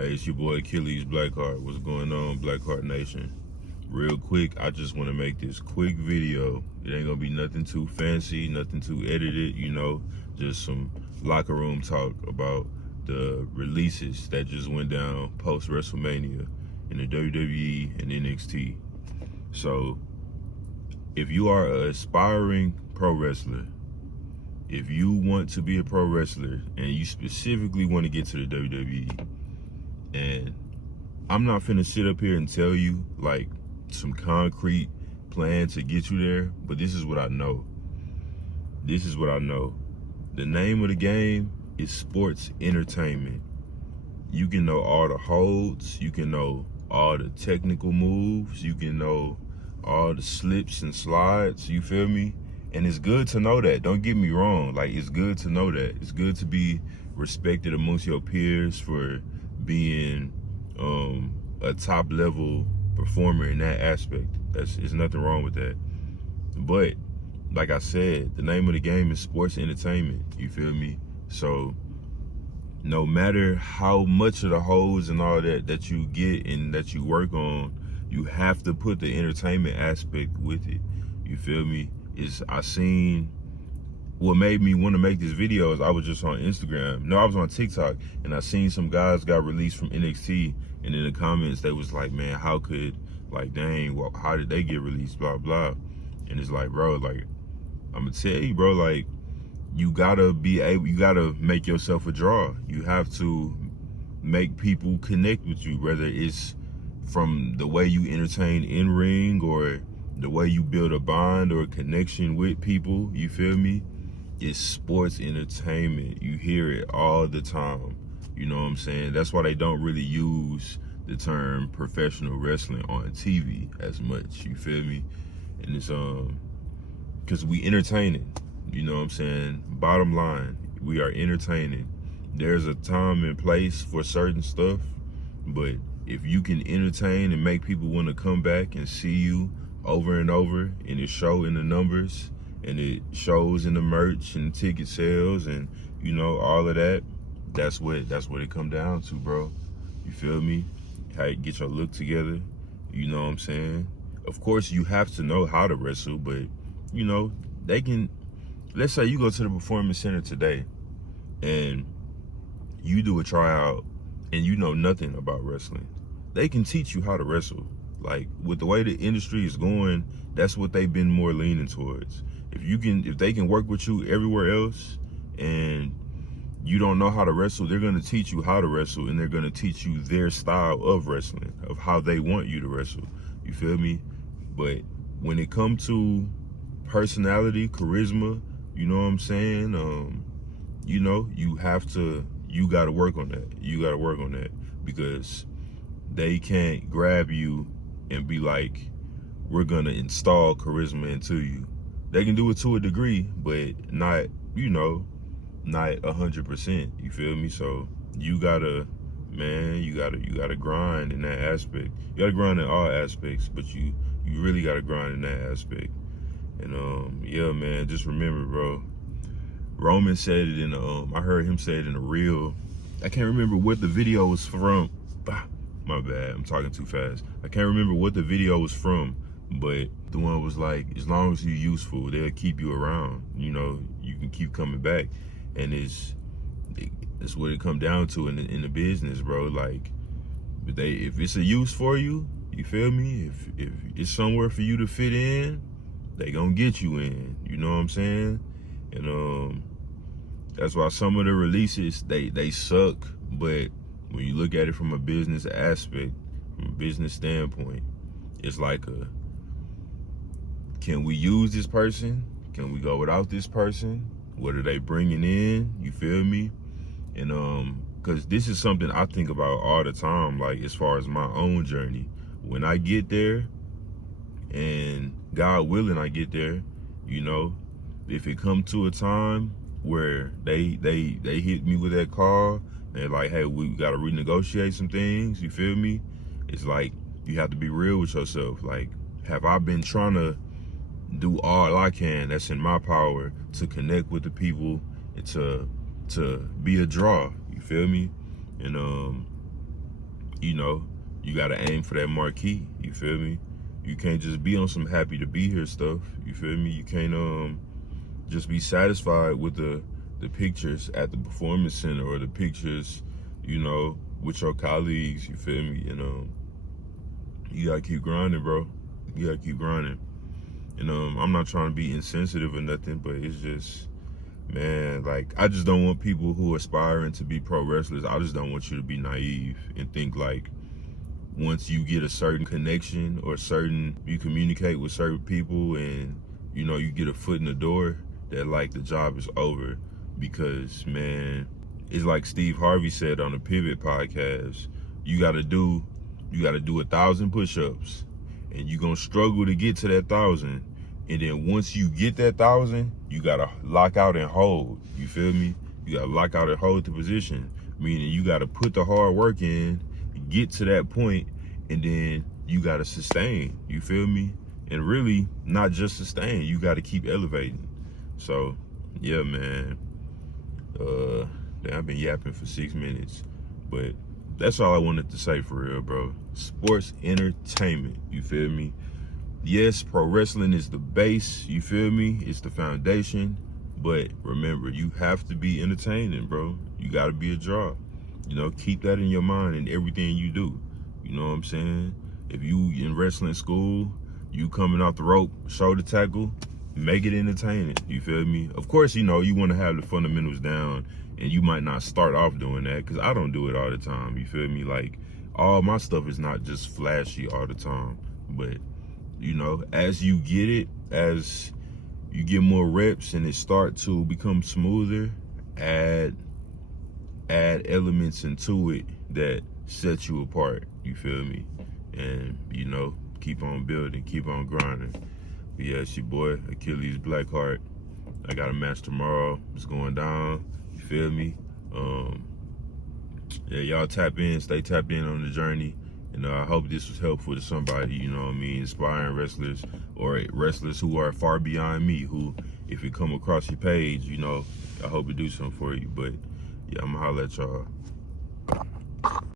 Hey, it's your boy Achilles Blackheart. What's going on, Blackheart Nation? Real quick, I just want to make this quick video. It ain't gonna be nothing too fancy, nothing too edited, just some locker room talk about the releases that just went down post-Wrestlemania in the WWE and NXT. So, if you are an aspiring pro wrestler, if you want to be a pro wrestler and you specifically want to get to the WWE, and I'm not finna sit up here and tell you like some concrete plan to get you there, but this is what I know. This is what I know. The name of the game is sports entertainment. You can know all the holds, you can know all the technical moves, you can know all the slips and slides, you feel me? And it's good to know that. Don't get me wrong. Like, it's good to know that. It's good to be respected amongst your peers for being a top level performer in that aspect. There's nothing wrong with that. But like I said, the name of the game is sports entertainment. You feel me? So no matter how much of the holes and all that you get and that you work on, you have to put the entertainment aspect with it. You feel me? I seen what made me want to make this video is I was just on Instagram. No, I was on TikTok, and I seen some guys got released from NXT, and in the comments they was like, man, how could, like, dang, well, how did they get released, blah blah. And it's like, bro, like, I'm gonna tell you, bro, like, you gotta make yourself a draw. You have to make people connect with you, whether it's from the way you entertain in ring or the way you build a bond or a connection with people. You feel me? It's sports entertainment. You hear it all the time. You know what I'm saying? That's why they don't really use the term professional wrestling on TV as much. You feel me? And it's because we entertaining. You know what I'm saying? Bottom line, we are entertaining. There's a time and place for certain stuff, but if you can entertain and make people want to come back and see you over and over, and it show in the numbers, and it shows in the merch and ticket sales, and all of that, that's what it come down to, bro. You feel me? How you get your look together. You know what I'm saying? Of course, you have to know how to wrestle, but they can. Let's say you go to the performance center today and you do a tryout and you know nothing about wrestling. They can teach you how to wrestle. Like, with the way the industry is going, that's what they've been more leaning towards. If they can work with you everywhere else and you don't know how to wrestle, they're gonna teach you how to wrestle, and they're gonna teach you their style of wrestling, of how they want you to wrestle. You feel me? But when it comes to personality, charisma, you know what I'm saying? You gotta work on that. You gotta work on that, because they can't grab you and be like, we're gonna install charisma into you. They can do it to a degree, but not 100%. You feel me? So you gotta grind in that aspect. You gotta grind in all aspects, but you really gotta grind in that aspect. And yeah, man, just remember, bro. Roman said it in I heard him say it in a reel. I can't remember what the video was from. My bad, I'm talking too fast. I can't remember what the video was from, but the one was like, as long as you're useful, they'll keep you around. You can keep coming back. And it's what it come down to in the business, bro. Like, if it's a use for you, you feel me? If it's somewhere for you to fit in, they gonna get you in. You know what I'm saying? And that's why some of the releases they suck, but when you look at it from a business aspect, from a business standpoint, it's like can we use this person? Can we go without this person? What are they bringing in? You feel me? And because this is something I think about all the time, like, as far as my own journey. When I get there, and God willing I get there, if it come to a time where they hit me with that call, they're like, hey, we gotta renegotiate some things, you feel me? It's like, you have to be real with yourself. Like, have I been trying to do all I can that's in my power to connect with the people and to be a draw? You feel me? And you know, you gotta aim for that marquee, you feel me? You can't just be on some happy to be here stuff, you feel me? You can't just be satisfied with the pictures at the performance center or the pictures, you know, with your colleagues, you feel me? And you gotta keep grinding, bro. You gotta keep grinding. And I'm not trying to be insensitive or nothing, but it's just, man, like, I just don't want people who are aspiring to be pro wrestlers, I just don't want you to be naive and think like once you get a certain connection or you communicate with certain people and, you know, you get a foot in the door, that like the job is over. Because, man, it's like Steve Harvey said on the Pivot podcast, you gotta do 1,000 push-ups and you're gonna struggle to get to that 1,000. And then once you get that 1,000, you gotta lock out and hold. You feel me? You gotta lock out and hold the position. Meaning you gotta put the hard work in, get to that point, and then you gotta sustain. You feel me? And really, not just sustain, you gotta keep elevating. So, yeah, man. I've been yapping for 6 minutes, but that's all I wanted to say for real, bro. Sports entertainment, you feel me? Yes, pro wrestling is the base, you feel me? It's the foundation, but remember, you have to be entertaining, bro. You gotta be a draw. You know, keep that in your mind in everything you do. You know what I'm saying? If you in wrestling school, you coming off the rope, shoulder tackle, make it entertaining, you feel me? Of course, you know, you want to have the fundamentals down, and you might not start off doing that, because I don't do it all the time, you feel me? Like, all my stuff is not just flashy all the time, but, you know, as you get it, as you get more reps and it start to become smoother, add elements into it that set you apart, you feel me? And, you know, keep on building, keep on grinding. But yeah, it's your boy, Achilles Blackheart. I got a match tomorrow. It's going down, you feel me? Yeah, y'all tap in, stay tapped in on the journey. And I hope this was helpful to somebody, you know what I mean? Inspiring wrestlers or wrestlers who are far beyond me, who, if it come across your page, you know, I hope it do something for you. But yeah, I'm gonna holler at y'all.